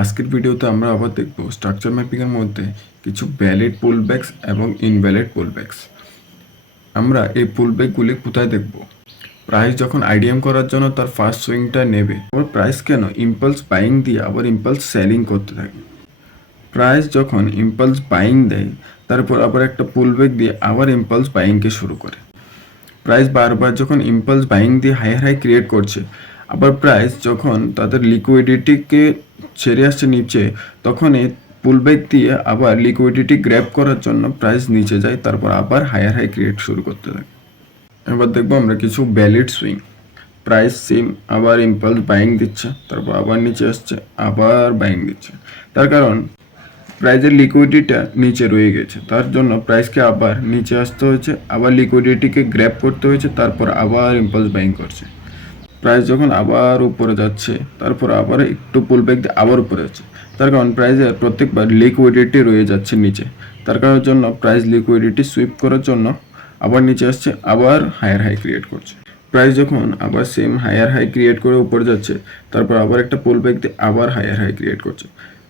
আজকের ভিডিওতে আমরা আবার দেখব স্ট্রাকচার ম্যাপিংয়ের মধ্যে কিছু ভ্যালিড পুলব্যাকস এবং ইনভ্যালিড পুলব্যাকস। আমরা এই পুলব্যাকগুলি কোথায় দেখব? প্রাইস যখন আইডিএম করার জন্য তার ফার্স্ট সুইংটা নেবে, আবার প্রাইস কেন ইম্পালস বাইং দিয়ে আবার ইম্পালস সেলিং করতে থাকে। প্রাইস যখন ইম্পালস বাইং দেয় তারপর আবার একটা পুলব্যাক দিয়ে আবার ইম্পালস বাইংকে শুরু করে। প্রাইস বারবার যখন ইম্পালস বাইং দিয়ে হায়ার হাই ক্রিয়েট করছে, আবার প্রাইস যখন তাদের লিকুইডিটিকে ছেড়ে আসছে নিচে, তখন এই পুলব্যাক দিয়ে আবার লিকুইডিটি গ্র্যাব করার জন্য প্রাইস নিচে যায়, তারপর আবার হায়ার হাই ক্রিয়েট শুরু করতে থাকে। এবার দেখবো আমরা কিছু ভ্যালিড সুইং। প্রাইস সেম, আবার ইম্পালস বাইং দিচ্ছে, তারপর আবার নিচে আসছে, আবার বাইং দিচ্ছে। তার কারণ প্রাইসের লিকুইডিটিটা নিচে রয়ে গেছে, তার জন্য প্রাইসকে আবার নিচে আসতে হয়েছে, আবার লিকুইডিটিকে গ্র্যাব করতে হয়েছে, তারপর আবার ইম্পালস বাইং করছে। প্রাইস যখন আবার উপরে যাচ্ছে, তারপর আবার একটু পুলব্যাক দিয়ে আবার উপরে যাচ্ছে, তার কারণ প্রাইসের প্রত্যেকবার লিকুইডিটি রয়ে যাচ্ছে নিচে। তার কারণের জন্য প্রাইস লিকুইডিটি সুইপ করার জন্য আবার নিচে আসছে, আবার হায়ার হাই ক্রিয়েট করছে। প্রাইস যখন আবার সেম হায়ার হাই ক্রিয়েট করে উপরে যাচ্ছে, তারপর আবার একটা পুলব্যাক দিয়ে আবার হায়ার হাই ক্রিয়েট করছে।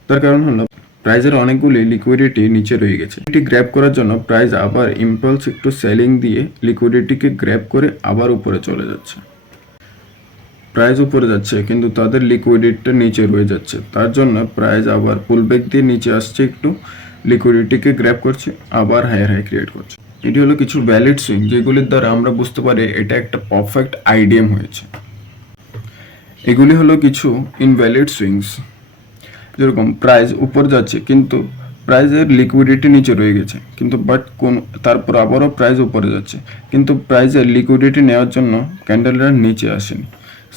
তার কারণ হলো প্রাইসের অনেকগুলি লিকুইডিটি নিচে রয়ে গেছে। এটি গ্র্যাব করার জন্য প্রাইস আবার ইম্পালস একটু সেলিং দিয়ে লিকুইডিটিকে গ্র্যাব করে আবার উপরে চলে যাচ্ছে। প্রাইস উপরে যাচ্ছে কিন্তু তাদের লিকুইডিটিটা নিচে রয়ে যাচ্ছে, তার জন্য প্রাইস আবার পুলব্যাক দিয়ে নিচে আসছে, একটু লিকুইডিটিকে গ্র্যাব করছে, আবার হায়ার হাই ক্রিয়েট করছে। এটি হলো কিছু ভ্যালিড সুইং, যেগুলির দ্বারা আমরা বুঝতে পারি এটা একটা পারফেক্ট আইডিএম হয়েছে। এগুলি হলো কিছু ইনভ্যালিড সুইংস, যেরকম প্রাইস উপর যাচ্ছে কিন্তু প্রাইসের লিকুইডিটি নিচে রয়ে গেছে, কিন্তু তারপর আবারও প্রাইস উপরে যাচ্ছে, কিন্তু প্রাইসের লিকুইডিটি নেওয়ার জন্য ক্যান্ডেলটা নিচে আসেনি।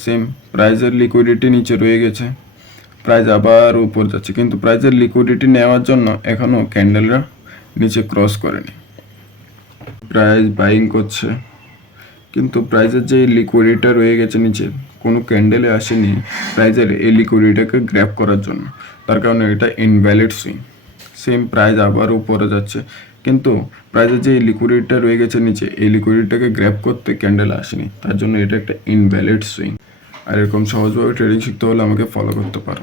সেম, প্রাইসের লিকুইডিটি নিচে রয়ে গেছে, প্রাইস আবার উপর যাচ্ছে, কিন্তু প্রাইসের লিকুইডিটি নেওয়ার জন্য এখনও ক্যান্ডেলটা নিচে ক্রস করেনি। প্রাইস বাইং করছে কিন্তু প্রাইসের যে লিকুইডিটিটা রয়ে গেছে নিচে, কোনো ক্যান্ডেলে আসেনি প্রাইসের এই লিকুইডিটিটাকে গ্র্যাব করার জন্য, তার কারণে এটা ইনভ্যালিড সুইং। সেম, প্রাইস আবার উপরে যাচ্ছে কিন্তু প্রাইসের যে লিকুইডিটিটা রয়ে গেছে নিচে, এই লিকুইডিটিটাকে গ্র্যাব করতে ক্যান্ডেল আসেনি, তার জন্য এটা একটা ইনভ্যালিড সুইং। আর এরকম সহজভাবে ট্রেডিং শিখতে হলে আমাকে ফলো করতে পারো।